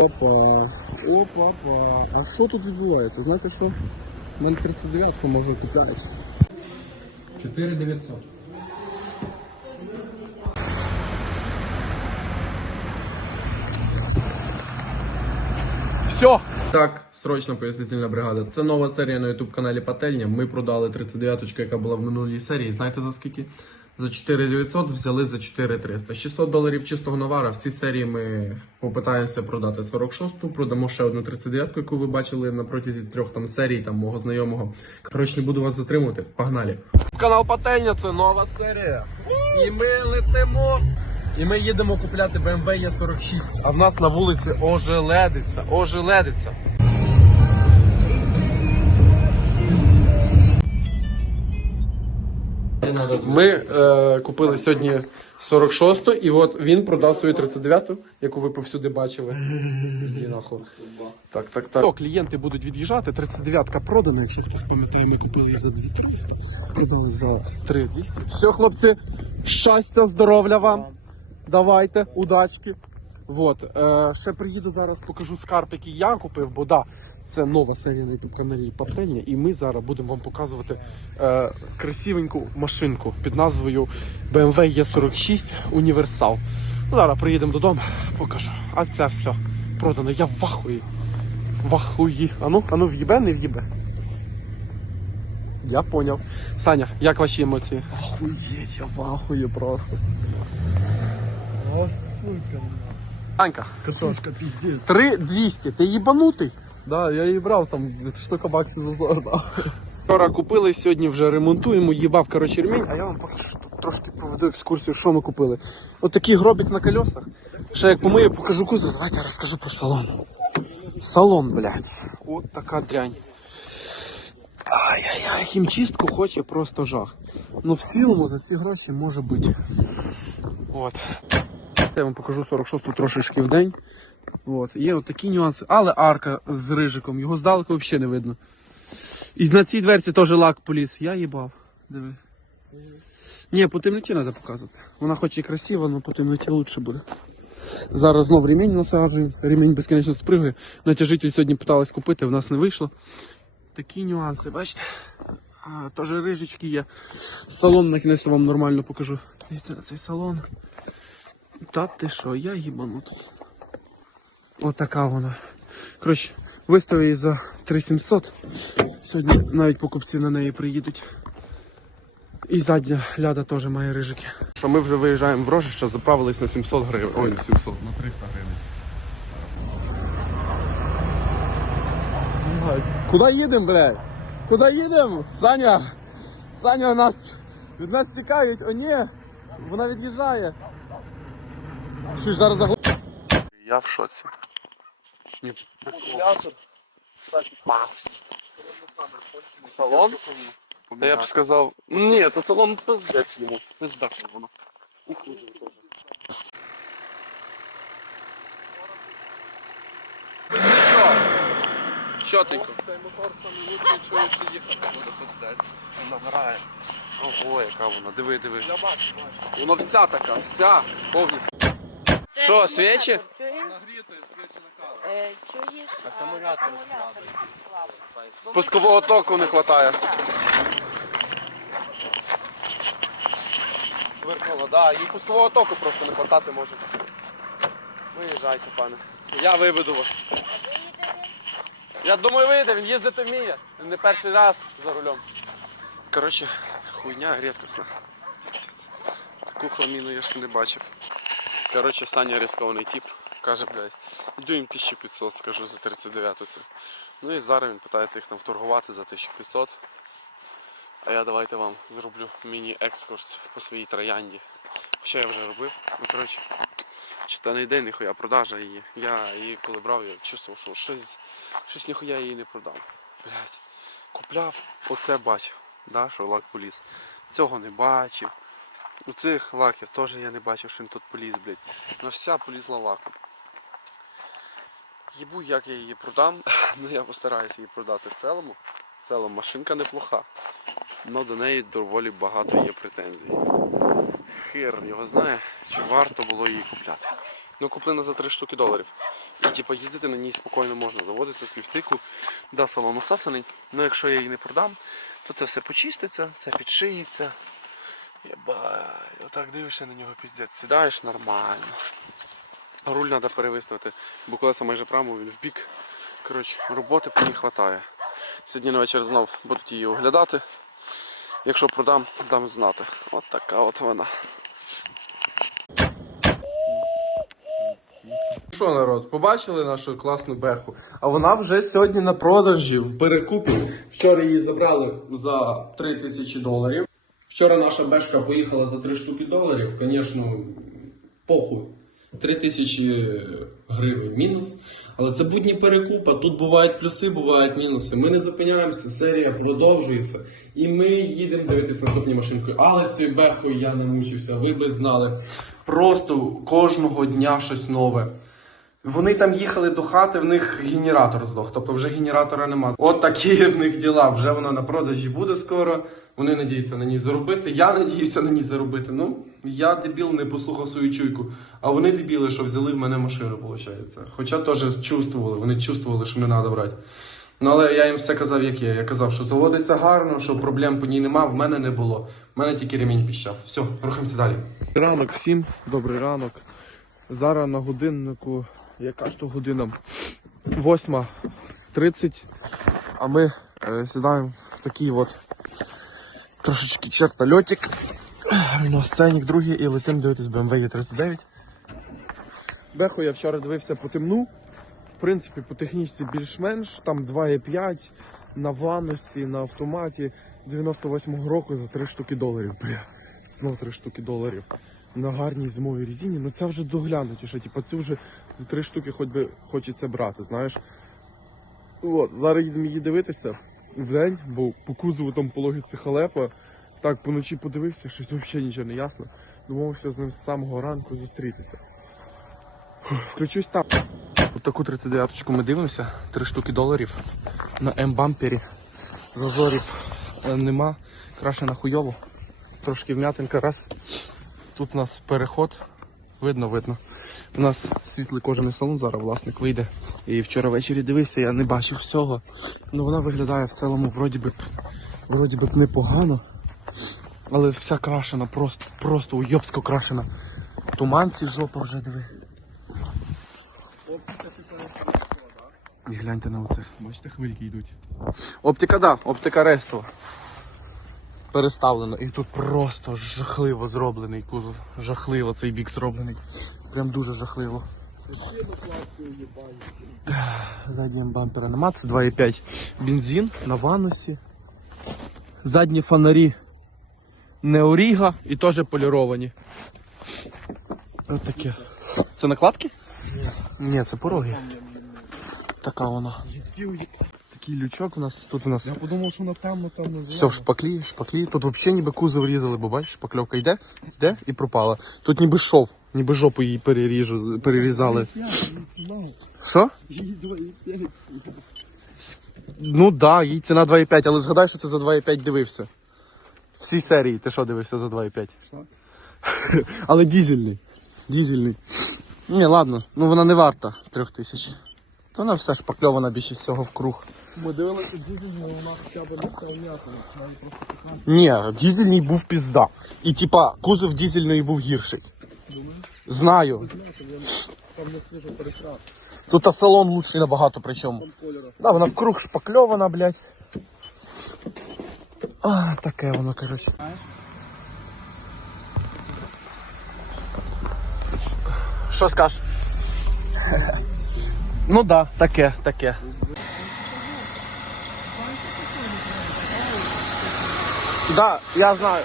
Опа, опа, опа. А що тут відбувається? Знаєте що? У мене 39 може купляють. 4900. Все! Так, срочно пояснительна бригада. Це нова серія на youtube каналі Пательня. Ми продали 39-ку, яка була в минулій серії. Знаєте за скільки? За 4900 взяли за 4300. 600 доларів чистого навара. В цій серії ми попитаємося продати 46-ту, продамо ще одну 39-ку, яку ви бачили на протязі трьох там серій, там мого знайомого. Коротше, не буду вас затримувати. Погнали! Канал Пательня це нова серія. І ми летимо. І ми їдемо купляти BMW E46. А в нас на вулиці ожеледиться, ожеледиться. Ми е, купили сьогодні 46-ту, і от він продав свою 39-ту, яку ви повсюди бачили. Іди нахуй. Так, так, так. О, клієнти будуть від'їжджати. 39-ка продана, якщо хтось пам'ятає, ми купили її за 2300. Продали за 3200. Все, хлопці, щастя, здоров'я вам. Давайте, удачки. Вот. Е, ще приїду зараз, покажу скарб, який я купив, бо да, це нова серія на youtube каналі Пательня, і ми зараз будемо вам показувати е, красивеньку машинку під назвою BMW E46 Універсал. Ну, Зараз приїдемо додому, покажу. А це все продано. Я в ахуї. В ахуї. Ану, ану, в'їбе, не в'їбе. Я поняв. Саня, як ваші емоції? Охуєть, я в ахуї просто. О, сука. Анька, Катушка, пиздец. 3200, ти їбанутий? Да, я її брав, там штука баксів зазор, да. Вчора купили, сьогодні вже ремонтуємо, їбав коротше ремінь, а я вам покажу, що тут трошки проведу екскурсію, що ми купили. От такий гробик на колесах. Ще як помию, покажу кузов, давайте я розкажу про салон. Салон, блядь. От така дрянь. Ай-яй-яй, хімчистку хоче просто жах. Ну в цілому за ці гроші може бути. От. Я вам покажу 46-ту трошечки в день. От. Є от такі нюанси, але арка з рижиком, його здалеку взагалі не видно. І на цій дверці теж лак поліз. Я їбав. Диви. Ні, по темноті треба показувати. Вона хоч і красива, але по темноті краще буде. Зараз знов ремінь насаджуємо, ремінь безкінечно спригує. Натяжитель сьогодні питались купити, в нас не вийшло. Такі нюанси, бачите? Теж рижечки є. Салон на кінець вам нормально покажу. Дивіться на цей салон. Та ти що, я їбанутий. Отака вона. Коротше, виставив її за 3700. Сьогодні навіть покупці на неї приїдуть. І задня ляда теж має рижики. Що ми вже виїжджаємо в Рожище, заправились на 700 гривень. Ой, не 700, на 300 гривень. Куди їдемо, блядь? Куди їдемо? Саня! Саня нас від нас тікають, о ні! Вона від'їжджає. Що ж зараз загл... Я в шоці. Салон? Я б сказав. Ні, це салон пиздець йому. Пизда. Цей мотор саме лучший, чую, що їхати буде пиздець. Набирає. Ого, яка вона. Диви, диви. Воно вся така, вся, повністю. Що, свічі? Чуєш? Е, Чуєш? Акумулятор слабий. Пускового току не вистачає. Вернула, да, їй пускового току просто не хватати може. Виїжджайте, пане. Я виведу вас. Я думаю, вийде, він їздити вміє. Він не перший раз за рулем. Коротше, хуйня рідкісна. Таку хламіну я ще не бачив. Коротше, Саня рискований тип. Каже, блядь, йду їм 1500, скажу за 39 це. Ну і зараз він питається їх там вторгувати за 1500. А я давайте вам зроблю міні-екскурс по своїй троянді. Що я вже робив? Ну, коротше, читаний день, ніхуя продажа її. Я її коли брав, я чувствував, що щось, щось ніхуя її не продав. Блять. Купляв, оце бачив, да, що лак поліз. Цього не бачив. У цих лаків теж я не бачив, що він тут поліз, блядь. Ну вся полізла лаком. Їбу, як я її продам, ну я постараюся її продати в цілому. В цілому машинка неплоха. але до неї доволі багато є претензій. Хер його знає, чи варто було її купляти. Ну, куплена за 3 штуки доларів. типу, їздити на ній спокійно можна. Заводиться з півтику, да, салон усасаний. Ну якщо я її не продам, то це все почиститься, це підшиється. Єбай, отак дивишся на нього піздець, сідаєш нормально. Руль треба перевиставити, бо колеса майже прямо, він в бік. Коротше, роботи по ній вистачає. Сьогодні на вечір знов будуть її оглядати. Якщо продам, дам знати. От така от вона. Що, народ, побачили нашу класну беху? А вона вже сьогодні на продажі в перекупі. Вчора її забрали за 3 тисячі доларів. Вчора наша бешка поїхала за 3 штуки доларів. Звісно, похуй. 3 тисячі гривень мінус. Але це будні перекупа. Тут бувають плюси, бувають мінуси. Ми не зупиняємося, серія продовжується. І ми їдемо дивитися наступні машинки. Але з цією бехою я не мучився, ви би знали. Просто кожного дня щось нове. Вони там їхали до хати, в них генератор здох, тобто вже генератора нема. От такі в них діла. Вже вона на продажі буде скоро. Вони надіються на ній заробити. Я надіюся на ній заробити. Ну, я дебіл не послухав свою чуйку. А вони дебіли, що взяли в мене машину, виходить. Хоча теж чувствували, вони чувствували, що не треба брати. Ну, але я їм все казав, як є. Я казав, що заводиться гарно, що проблем по ній нема, в мене не було. В мене тільки ремінь піщав. Все, рухаємося далі. Ранок всім, добрий ранок. Зараз на годиннику, яка ж то година? 8.30. А ми е, сідаємо в такий от трошечки чертольотик. На сценік другий і летим дивитись BMW E39. Беху я вчора дивився по темну. В принципі, по технічці більш-менш. Там 2,5 на ванусі, на автоматі 98-го року за 3 штуки доларів. Бля, знову 3 штуки доларів. На гарній зимовій резині. Ну це вже доглянуті, що типу, це вже 3 штуки хоч би хочеться брати, знаєш. От, зараз їдемо її дивитися в день, бо по кузову там по логіці халепа. Так, поночі подивився, щось взагалі нічого не ясно. Домовився з ним з самого ранку зустрітися. Включусь там. Ось таку 39-ку ми дивимося, 3 штуки доларів на М-бампері. Зазорів е, нема, краще на хуйово. Трошки вм'ятинка, раз. Тут у нас переход. Видно, видно. У нас світлий кожаний салон, зараз власник вийде. І вчора ввечері дивився, я не бачив всього. Ну вона виглядає в цілому вроді би, вроді би непогано. Але вся крашена, просто, просто уйобсько крашена. Туманці жопа вже диви. І гляньте на оце. Бачите, хвильки йдуть. Оптика, да, оптика рестова. Переставлено. І тут просто жахливо зроблений кузов. Жахливо цей бік зроблений. Прям дуже жахливо. Задній бампера нема, це 2,5 бензин на ванусі. Задні фонарі Неоріга і теж поліровані. Ось таке. Це накладки? Ні. Ні, це пороги. Така вона. Такий лючок у нас. Тут у нас Я подумав, що вона темно там не все в шпаклі, шпаклі. Тут взагалі ніби кузов різали, бо бачиш, шпакльовка йде, йде і пропала. Тут ніби шов, ніби жопу її переріжу, перерізали. Що? Ну да, їй ціна 2,5, але згадай, що ти за 2,5 дивився. Всі серії, ти що дивився за 2,5? Що? але дізельний. Дізельний. Ні, ладно, ну вона не варта 3 тисяч. То вона вся шпакльована більше всього в круг. Ми дивилися дізельну, вона хоча б не вся вм'ятана. Навіть просто така. Ні, дізельний був пізда. І типа кузов дізельної був гірший. Знаю. Вм'ята, він там не свіжо перекрас. Тут а салон лучший набагато причому. Там кольору. Да, вона в круг шпакльована, блядь. А, таке воно, коротше. Що скажеш? ну да, таке, таке. Да, я знаю.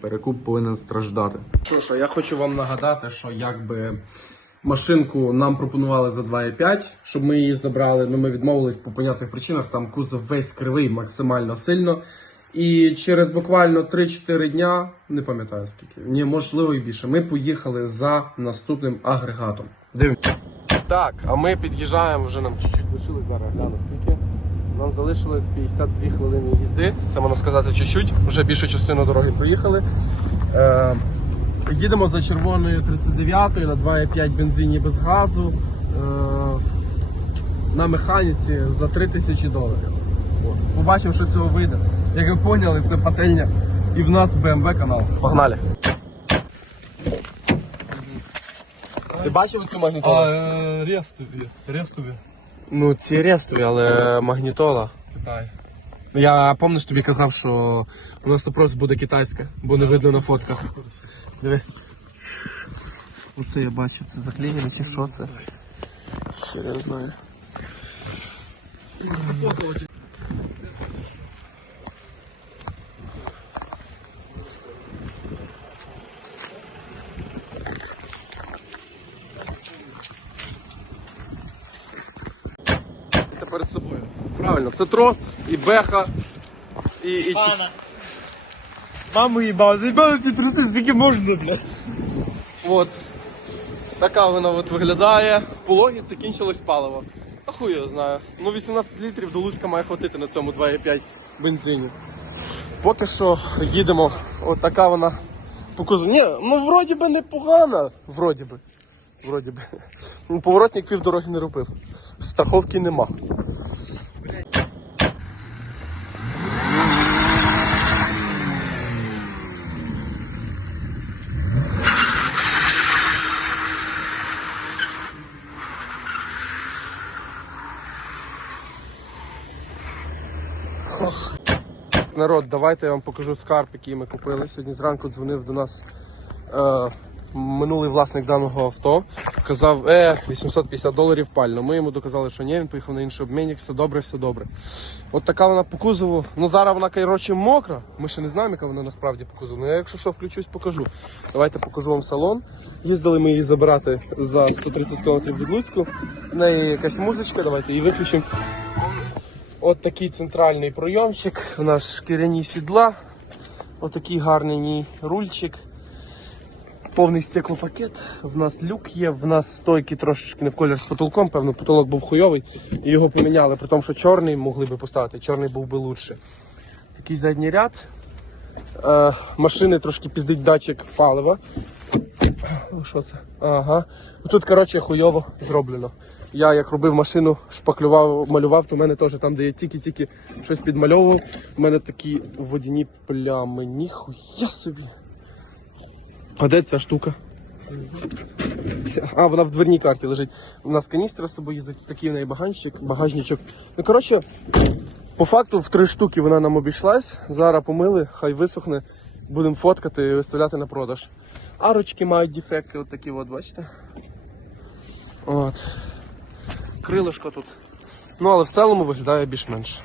Перекуп повинен страждати. Що ж, я хочу вам нагадати, що якби машинку нам пропонували за 2,5, щоб ми її забрали. Ну ми відмовились по понятних причинах. Там кузов весь кривий максимально сильно. І через буквально 3-4 дня, не пам'ятаю скільки, ні, можливо і більше. Ми поїхали за наступним агрегатом. Дивимося. Так, а ми під'їжджаємо, вже нам чуть-чуть лишилось зараз гляну скільки. Нам залишилось 52 хвилини їзди. Це можна сказати чуть-чуть. Вже більшу частину дороги проїхали. Е, їдемо за червоною 39-ю на 2,5 бензині без газу. Е, на механіці за 3 тисячі доларів. Побачимо, що з цього вийде. Як ви поняли, це пательня. І в нас BMW канал. Погнали. Ти бачив цю магнітолу? А, рестові. Рестові. Ну, ці рестові, але магнітола. Китай. Я пам'ятаєш, тобі казав, що у нас просто буде китайська, бо не видно на фотках. Диви. Оце я бачу, це заклеєно чи що це? Ще не знаю. Ти перед собою. Правильно, це трос і беха. І, і... чі- Маму їбав, заїбали ті труси, скільки можна, блядь. От. Така вона от виглядає. По логіці кінчилось паливо. А хуй я знаю. Ну 18 літрів до Луцька має хватити на цьому 2,5 бензині. Поки що їдемо. От така вона показує. Ні, ну вроді би непогана. Вроді би. Вроді би. Ну, Поворотник півдороги не робив. Страховки нема. Народ, давайте я вам покажу скарб, який ми купили. Сьогодні зранку дзвонив до нас е, минулий власник даного авто. Казав, е, 850 доларів пально. Ми йому доказали, що ні, він поїхав на інший обмінник, все добре, все добре. От така вона по кузову. Ну зараз вона коротше мокра. Ми ще не знаємо, яка вона насправді по кузову. Ну я якщо що включусь, покажу. Давайте покажу вам салон. Їздили ми її забирати за 130 км від Луцьку. В неї якась музичка, давайте її виключимо. От такий центральний пройомчик, у нас шкіряні сідла, отакий гарний рульчик, повний стеклопакет, в нас люк є, в нас стойки трошечки не в колір з потолком, певно, потолок був хуйовий, і його поміняли, при тому, що чорний могли би поставити, чорний був би лучше. Такий задній ряд. Е, машини трошки піздить датчик палива. Що це? Ага. Тут, коротше, хуйово зроблено. Я як робив машину, шпаклював, малював, то в мене теж там, де я тільки-тільки щось підмальовував, в мене такі водяні плями. Ніхуя собі. А де ця штука? А, вона в дверній карті лежить. У нас каністра з собою їздить, такий в неї багажничок, багажничок. Ну, коротше, по факту в три штуки вона нам обійшлась. Зараз помили, хай висохне. Будемо фоткати і виставляти на продаж. Арочки мають дефекти, от такі от, бачите? От. Крилишко тут. Ну, але в цілому виглядає більш-менш.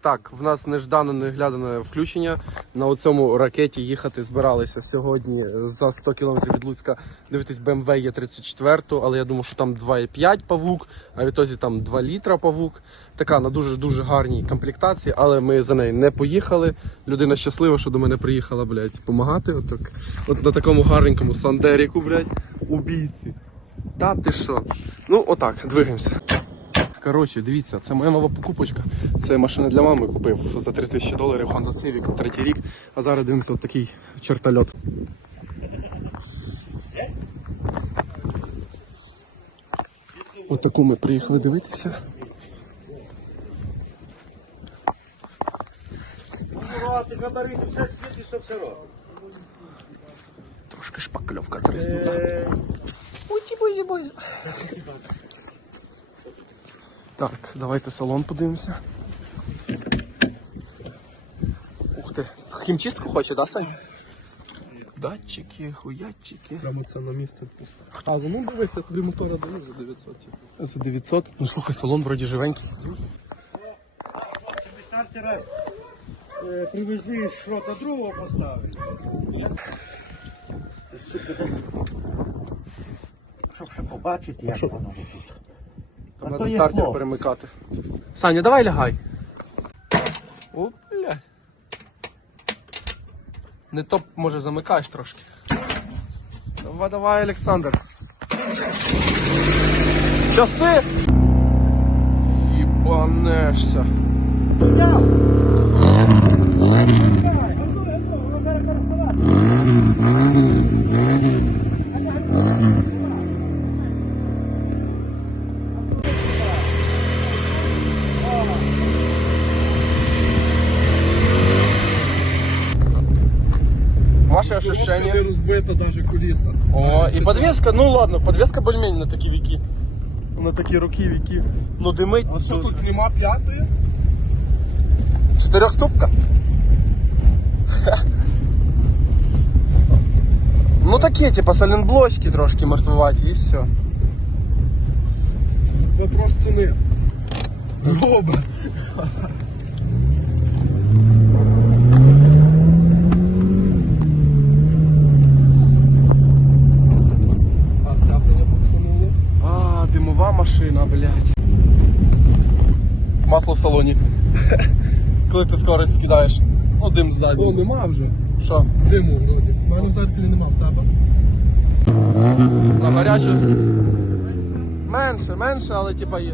Так, в нас неждано неглядане включення. На цьому ракеті їхати збиралися сьогодні за 100 км від Луцька дивитись BMW Е34, але я думаю, що там 2,5 павук, а відтоді там 2 літра павук. Така на дуже-дуже гарній комплектації, але ми за нею не поїхали. Людина щаслива, що до мене приїхала, блядь, допомагати. От, так. От на такому гарненькому Сандеріку, блядь, убійці. Та ти що? Ну, отак, двигаємося. Коротше, дивіться, це моя нова покупочка. Це машина для мами купив за 3000 доларів Honda Civic, третій рік. А зараз дивимося от такий чертольот. От таку ми приїхали дивитися. Ти габарити, все світлі, що все робить. Трошки шпакльовка триснула. Уті бузі бузі. Так, давайте салон подивимося. Ух ти. Хімчистку хоче, да, Сань? Датчики, хуячики. Прямо це на місце. А, ну дивися, тобі мотора дали за 900. За 900? Ну слухай, салон вроді живенький. Стартера е, привезли що-то другого поставили. Щоб ще побачити, як воно тут. Там треба стартер хлоп. перемикати. Саня, давай лягай. О, бля. Не топ, може, замикаєш трошки. Давай, давай, Олександр. Часи! Єба. Єбанешся. Ваше ощущение? розбита навіть куліса. О, и подвеска, ну ладно, подвеска более-менее на такие веки. На такие руки веки. Ну дымить. А що дуже. тут нема п'ятої? Чотирьохступка? Ну такі, типа саленблочки трошки мертвуваті і все. Вопрос ціни. Добре. Машина, блядь. Масло в салоні. Коли ти скорость скидаєш. О, дим ззаді. О, нема вже. Що? Диму вроді. У мене зеркалі нема в тебе. На гарячу. Менше, менше, але типа є.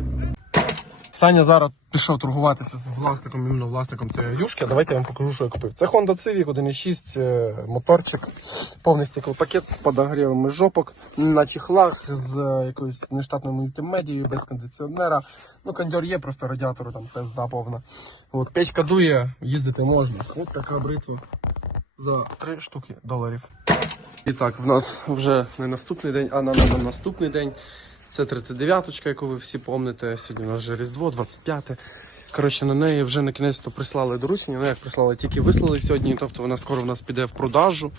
Саня зараз пішов торгуватися з власником, іменно власником цієї юшки. Давайте я вам покажу, що я купив. Це Honda Civic 1.6, е, моторчик, повний стеклопакет з подогрівами жопок, на чехлах з е, якоюсь нештатною мультимедією, без кондиціонера. Ну, кондьор є, просто радіатору там пизда повна. От, печка дує, їздити можна. От така бритва за 3 штуки доларів. І так, в нас вже не наступний день, а на, на, на наступний день. Це 39-ка, яку ви всі помните. Сьогодні у нас вже Різдво, 25-те. Коротше, на неї вже на кінець то прислали доручення. Ну як прислали, тільки вислали сьогодні. Тобто вона скоро в нас піде в продажу.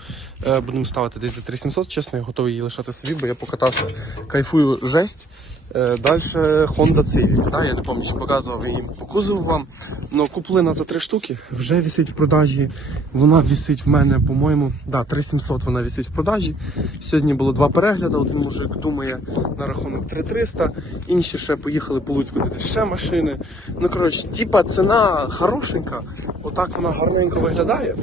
Е, будемо ставити десь за 3700. Чесно, я готовий її лишати собі, бо я покатався, кайфую жесть. Е, Далі Honda Civic. Да? Я не пам'ятаю, що показував їм по кузову вам. Ну, куплена за три штуки, вже висить в продажі. Вона висить в мене, по-моєму, да, 3700 вона висить в продажі. Сьогодні було два перегляди. Один мужик думає на рахунок 3300, інші ще поїхали по Луцьку дивитися ще машини. Ну, коротше, типа ціна хорошенька, отак вона гарненько виглядає.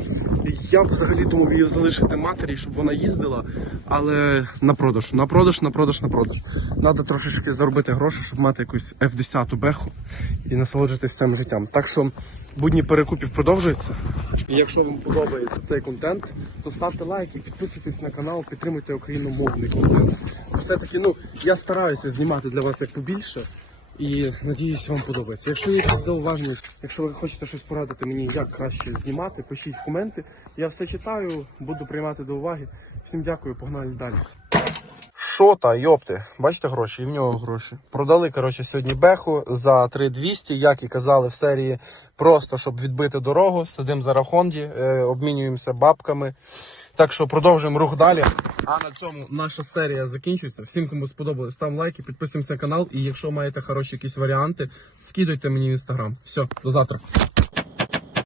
Я взагалі думав її залишити матері, щоб вона їздила, але на продаж, на продаж, на продаж, на продаж. Треба трошечки заробити гроші, щоб мати якусь F10 беху і насолоджуватися цим життям. Так що будні перекупів продовжуються. І якщо вам подобається цей контент, то ставте лайки, підписуйтесь на канал, підтримуйте україномовний контент. Все-таки, ну, я стараюся знімати для вас як побільше. І надіюсь, вам подобається. Якщо є якісь зауваження, якщо ви хочете щось порадити мені, як краще знімати, пишіть в коменти. Я все читаю, буду приймати до уваги. Всім дякую, погнали далі. Що та, йопти, бачите гроші, і в нього гроші. Продали, коротше, сьогодні беху за 3200, як і казали в серії, просто щоб відбити дорогу. Сидимо за рахонді, е, обмінюємося бабками. Так що продовжуємо рух далі. А на цьому наша серія закінчується. Всім, кому сподобалось, ставимо лайки, підписуємося на канал. І якщо маєте хороші якісь варіанти, скидуйте мені в інстаграм. Все, до завтра.